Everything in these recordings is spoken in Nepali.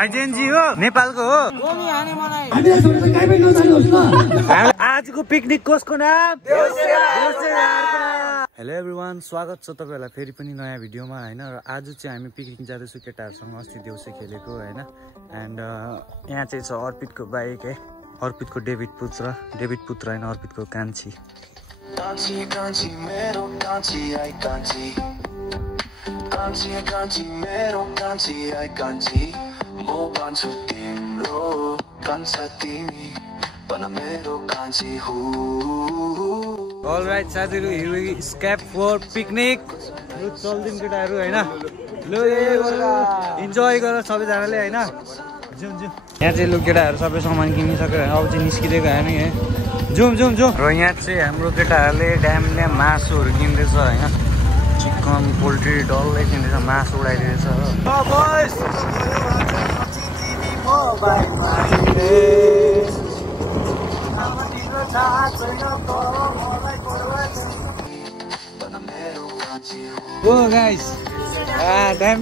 आइजेनजी हो नेपालको हो आजको पिकनिक कसको नाम हेलो एभ्रिवान स्वागत छ तपाईहरुलाई फेरि पनि नयाँ भिडियोमा हैन र आज चाहिँ हामी पिकनिक जाँदैछौँ केटाहरुसँग अस्ति देउसे खेलेको हैन एन्ड यहाँ चाहिँ छ अर्पितको बाइक है अर्पितको डेभिड पुत्र हैन अर्पितको कान्छी कान्छी मेरो कान्छी आई कान्छी कान्छी मेरो कान्छी आई कान्छी म भन्छु तिम्रो कान्छा तिमी बन मेरो कान्छी हो अलराइट साथीहरु here we escape for picnic लु चल्दिन केटाहरु हैन लु इन्जोय गर सबैजनाले हैन जुम यहाँ चाहिँ लु केटाहरु सबै सामान किनिसकेर अब चाहिँ निस्किरहेको हामी है जुम र यहाँ चाहिँ हाम्रो केटाहरुले ड्यामले मासुहरु किन्दैछ हैन चिकन पोल्ट्री डल्लै किन्दैछ मासु उडाइदिएछ हो बॉयज ओ गाइस ड्याम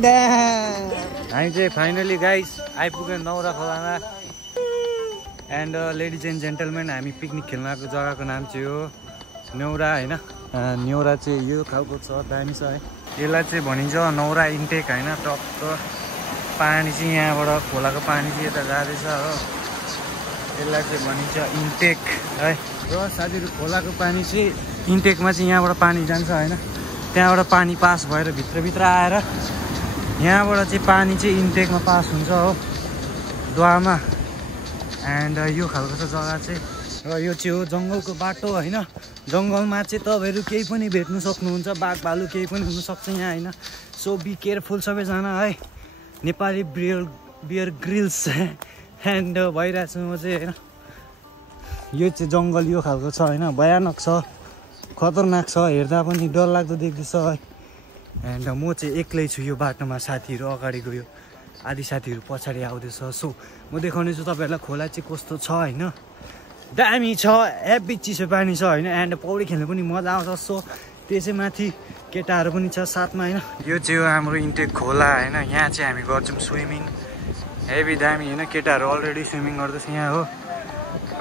हामी चाहिँ फाइनली गाइस आइपुग्यो नौरा खोलामा एन्ड लेडिज एन्ड जेन्टलमेन हामी पिकनिक खेल्न आएको जग्गाको नाम चाहिँ हो नौरा हैन न्यौरा चाहिँ यो खालको छ दामी छ है यसलाई चाहिँ भनिन्छ नौरा इन्टेक हैन टक्क पानी चाहिँ यहाँबाट खोलाको पानी चाहिँ यता जाँदैछ हो यसलाई चाहिँ भनिन्छ इन्टेक है र साथीहरु खोलाको पानी चाहिँ इन्टेकमा चाहिँ यहाँबाट पानी जान्छ हैन त्यहाँबाट पानी पास भएर भित्र आएर यहाँबाट चाहिँ पानी चाहिँ इन्टेकमा पास हुन्छ हो द्वामा एन्ड यो खालको छ जग्गा चाहिँ र यो चाहिँ हो जङ्गलको बाटो हैन जङ्गलमा चाहिँ तपाईहरु केही पनि भेट्नु सक्नुहुन्छ बाघ भालु केही पनि हुन सक्छ यहाँ हैन सो बी केयरफुल सबैजना है नेपाली बियर ग्रिल्स एन्ड भइरहेको छु म चाहिँ हैन यो चाहिँ जङ्गल यो खालको छ हैन भयानक छ खतरनाक छ हेर्दा पनि डरलाग्दो देख्दैछ है एन्ड म चाहिँ एक्लै छु यो बाटोमा साथीहरु अगाडि गयो आदि साथीहरु पछाडि आउँदैछ सो म देखाउने छु तपाईहरुलाई खोला चाहिँ कस्तो छ हैन दामी छ हेभी चिसो पानी छ हैन एन्ड पौडी खेल्न पनि मजा आउँछ सो त्यसै माथि केटाहरु पनि छ साथमा हैन यो चाहिँ हो हाम्रो इन्टेक खोला हैन यहाँ चाहिँ हामी गर्छौं स्विमिङ हेभी दामी हैन केटाहरु अलरेडी स्विमिङ गर्दैछ यहाँ हो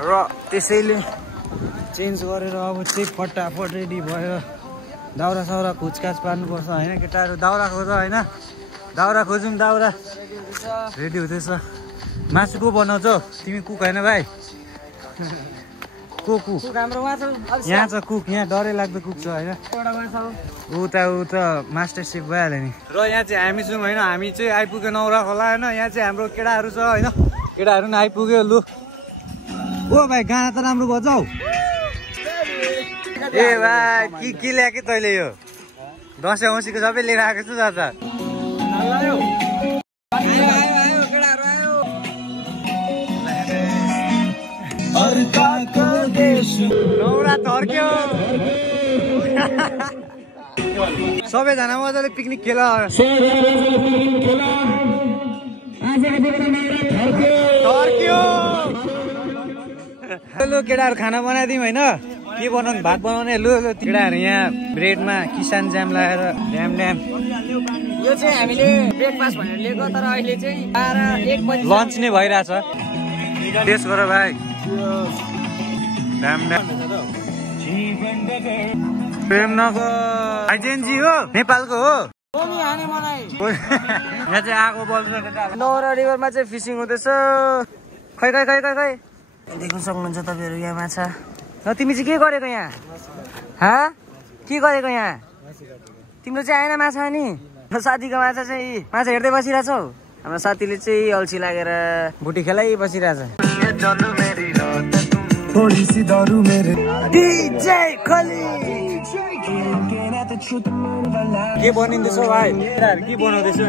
र त्यसैले चेन्ज गरेर अब चाहिँ फटाफट रेडी भयो दाउरा साउरा खुचकाच पार्नुपर्छ हैन केटाहरु दाउरा खोज हैन दाउरा खोजौं दाउरा रेडी हुँदैछ मासु को बनाउँछ तिमी कुक हैन भाइ कुक यहाँ छ कुक यहाँ डरै लाग्दो कुक छ हैन उता मास्टर सेफ भइहाल्यो नि र यहाँ चाहिँ हामी छौँ हैन हामी चाहिँ आइपुग्यो नौरा खोला हैन यहाँ चाहिँ हाम्रो केटाहरु छ हैन केटाहरु नि आइपुग्यो लु ओ भाइ गाना त राम्रो बजाऊ ए भाइ के ल्याके तैले यो दसैँ औँसीको सबै लिएर आएको छु दादा नौरा थर्क्यो सबैजना मजाले पिकनिक खेल लु केटाहरु खाना बनाइदिउँ हैन के बनाउनु भात बनाउने लु केटाहरु यहाँ ब्रेडमा किसान ज्याम लगाएर ड्याम यो चाहिँ हामीले ब्रेकफास्ट भनेर लिएको तर अहिले चाहिँ 1 बजे लन्च नै भइराछ टेस्ट गर भाइ प्रेमनगर आइजेनजी हो नेपालको हो यहाँ चाहिँ आगो बल्छ नौरा रिभरमा चाहिँ फिसिङ हुँदैछ खै देख्न सक्नुहुन्छ तपाईहरु यहाँ माछा र तिमी चाहिँ के गरेको यहाँ के गरेको यहाँ तिम्रो चाहिँ आएन माछा नि साथीको माछा चाहिँ माछा हेर्दै बसिरहेछौ हाम्रो साथीले चाहिँ अल्छी लागेर बुटी खेलाइ बसिरहेछ के बनिँदैछ भाइ केटाहरु के बनाउँदैछ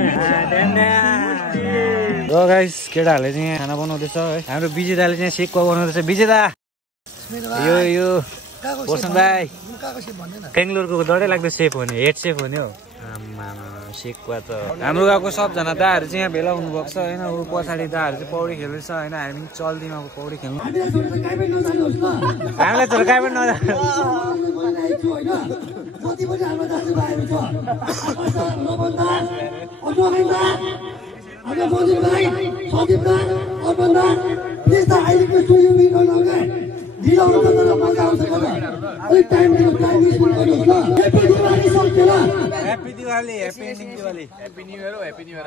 र गाइस केटाहरुले चाहिँ यहाँ खाना बनाउँदैछ है हाम्रो विजय दाले चाहिँ सेकवा बनाउँदैछ विजय दा यो बोसन भाइ बेङ्गलोरको डरै लाग्दो सेफ हो नि हेड सेफ हो नि हौ सेकवा त हाम्रो गाउँको सबजना दाहरू चाहिँ यहाँ भेला हुनुभएको छ होइन ऊ पछाडि दाहरू चाहिँ पौडी खेल्दैछ होइन हामी चल्दिउँ अब पौडी खेल्नु हामीलाई तर कहीँ पनि नजानु Ada Fadil bhai, Sadip da, Arman da, please da अहिलेको स्टुडियो मिट गर्नु अगाडि दिलाउनु त तर मजा आउँछ होला अलिक टाइम दिनु टाइम स्पेन्ड गर्नुहोस् ल ह्यापी दिवाली सक्यो ल happy Diwali happy ending Diwali happy new year हो ह्यापी न्यू इयर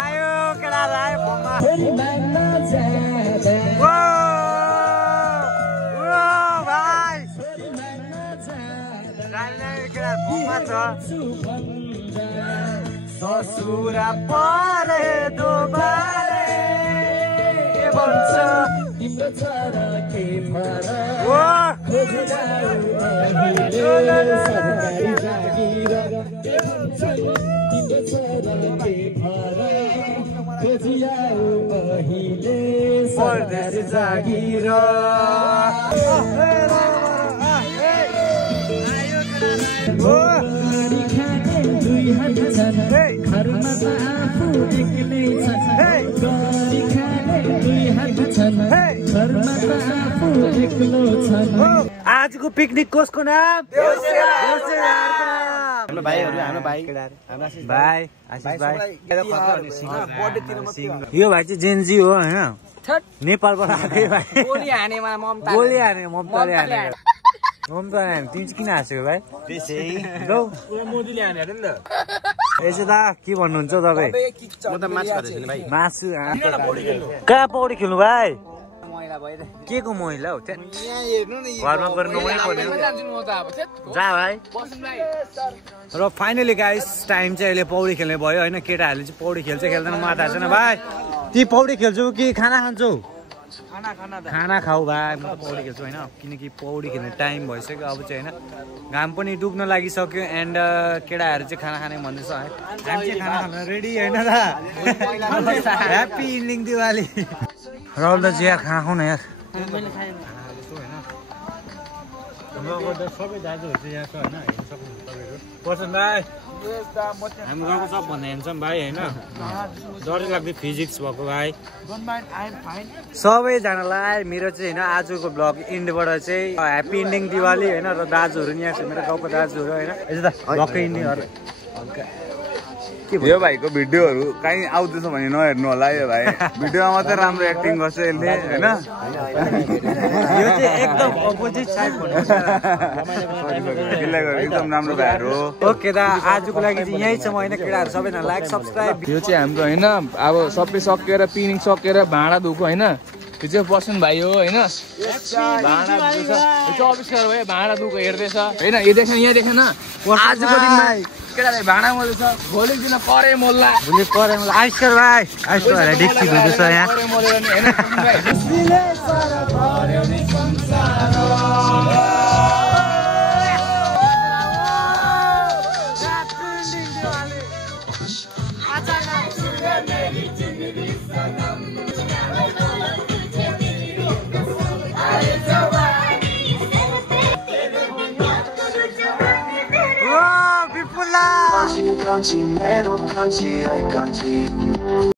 आयो केटा आयो बममा भाइ केटा बममा छ ससुरा परे दोबारे के भन्छ तिम्रो छोरा के फरक सरकारी जागिर के भन्छ तिम्रो छोरा के फरक खोजियाउ अहिले सरकारी जागिर घरमा त आफू एक्लै छन् गरी खाने दुई हात छन् घरमा त आफू एक्लो छन् आजको पिकनिक कसको नाम हाम्रो भाइहरु हाम्रो भाइ भाइ आशिष भाइ यो भाइ चाहिँ जेनजी हो हैन नेपालबाट आकै भाइ गोली हानेमा ममताले हाने ममता तिमी चाहिँ किन हाँसेको भाइ त्यसै लौ मोदीले हाने नि त यसो दा के भन्नुहुन्छ तपाईँ म त मासु खादैछु नि भाइ मासु कहाँ पौडी खेल्नु भाइ के को महिला हो घरमा गएर नुहाउनै पर्ने जा भाइ र फाइनली गाइस टाइम चाहिँ अहिले पौडी खेल्ने भयो होइन केटाहरूले चाहिँ पौडी खेल्छ खेल्दैन माता छैन भाइ ती पौडी खेल्छौ कि खाना खान्छौ खाना खाऊ भाइ म त पौडी खेल्छु होइन किनकि पौडी खेल्ने टाइम भइसक्यो अब चाहिँ होइन घाम पनि डुब्न लागिसक्यो एन्ड केटाहरू चाहिँ खाना खाने भन्दैछ है हामी चाहिँ खाना खान रेडी होइन र ह्याप्पी इन्डिङ दिवाली राहुल दाजु यार खाना खाऊ न यार सबै दाजुहरू चाहिँ यहाँ छ होइन हेर्नु सक्नुहुन्छ तपाईँहरू पर्सन भाइ हामी गाउँको सबभन्दा हेन्सम भाइ होइन डरै लाग्दै फिजिक्स भएको भाइ सबैजनालाई मेरो चाहिँ होइन आजको ब्लग इन्डबाट चाहिँ ह्याप्पी इन्डिङ दिवाली होइन र दाजुहरू नि यहाँ छ मेरो गाउँको दाजुहरू होइन यसो त भक्कै इन्डिङहरू यो भाइको भिडियोहरू कहीँ आउँदैछ भने नहेर्नु होला यो भाइ भिडियोमा मात्रै राम्रो एक्टिङ गर्छ यसले होइन यो चाहिँ एकदम अपोजिट साइड एकदम राम्रो भाइहरू हो ओके दा आजको लागि चाहिँ यही छ म होइन केटाहरू सबैजना लाइक सब्सक्राइब यो चाहिँ हाम्रो होइन अब सबै सकेर पिनिङ सकेर भाँडा धोएको होइन यो चाहिँ पर्सन भाइ हो होइन भाँडा धुँदैछ यो चाहिँ अविष्कार भयो भाँडा धुएको हेर्दैछ होइन यो देखेन यहाँ देखेन आजको दिनमा केटाले भाँडा मोल्दैछ भोलिको दिन करे मोल्ला भोलि करे मलाई आइस्कर भाइ आइस्कर भाइलाई डेक्ची धुँदैछ यहाँ Kanchi, mero kanchi, ai kanchi.